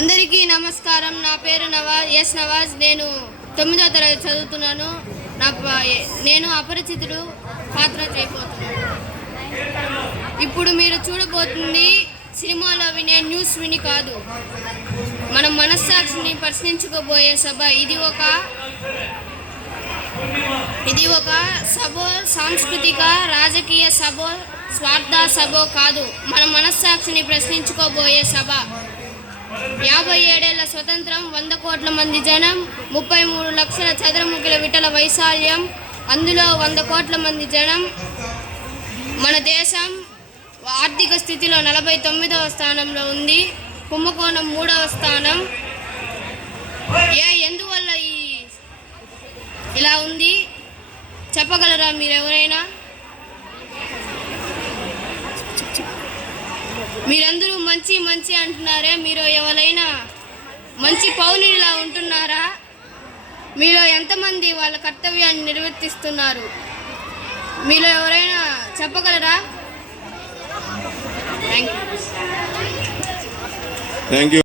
అందరికీ నమస్కారం. నా పేరు నవాజ్. నేను 9వ తరగతి చదువుతున్నాను. నేను అపరిచితుడు పాత్ర చేయబోతున్నాను. ఇప్పుడు మీరు చూడబోతుంది సినిమాలో వినే న్యూస్ విని కాదు, మన మనస్సాక్షిని ప్రశ్నించుకోబోయే సభ. ఇది ఒక సభ, సాంస్కృతిక రాజకీయ సభ, స్వార్థ సభ కాదు. మన మనస్సాక్షిని ప్రశ్నించుకోబోయే సభ. 57 ఏళ్ల స్వతంత్రం, 100 కోట్ల మంది జనం, 33 లక్షల చదరపు కిలోమీటర్ల వైశాల్యం, అందులో 100 కోట్ల మంది జనం. మన దేశం ఆర్థిక స్థితిలో 49వ స్థానంలో ఉంది. కుంభకోణం 3వ స్థానం. ఎందువల్ల ఇలా ఉంది చెప్పగలరా మీరెవరైనా? మీరందరూ మంచి మంచి అంటున్నారే, మీరు ఎవరైనా మంచి పౌరునిలా ఉంటున్నారా? మీలో ఎంతమంది వాళ్ళ కర్తవ్యాన్ని నిర్వర్తిస్తున్నారు? మీలో ఎవరైనా చెప్పగలరా? Thank you.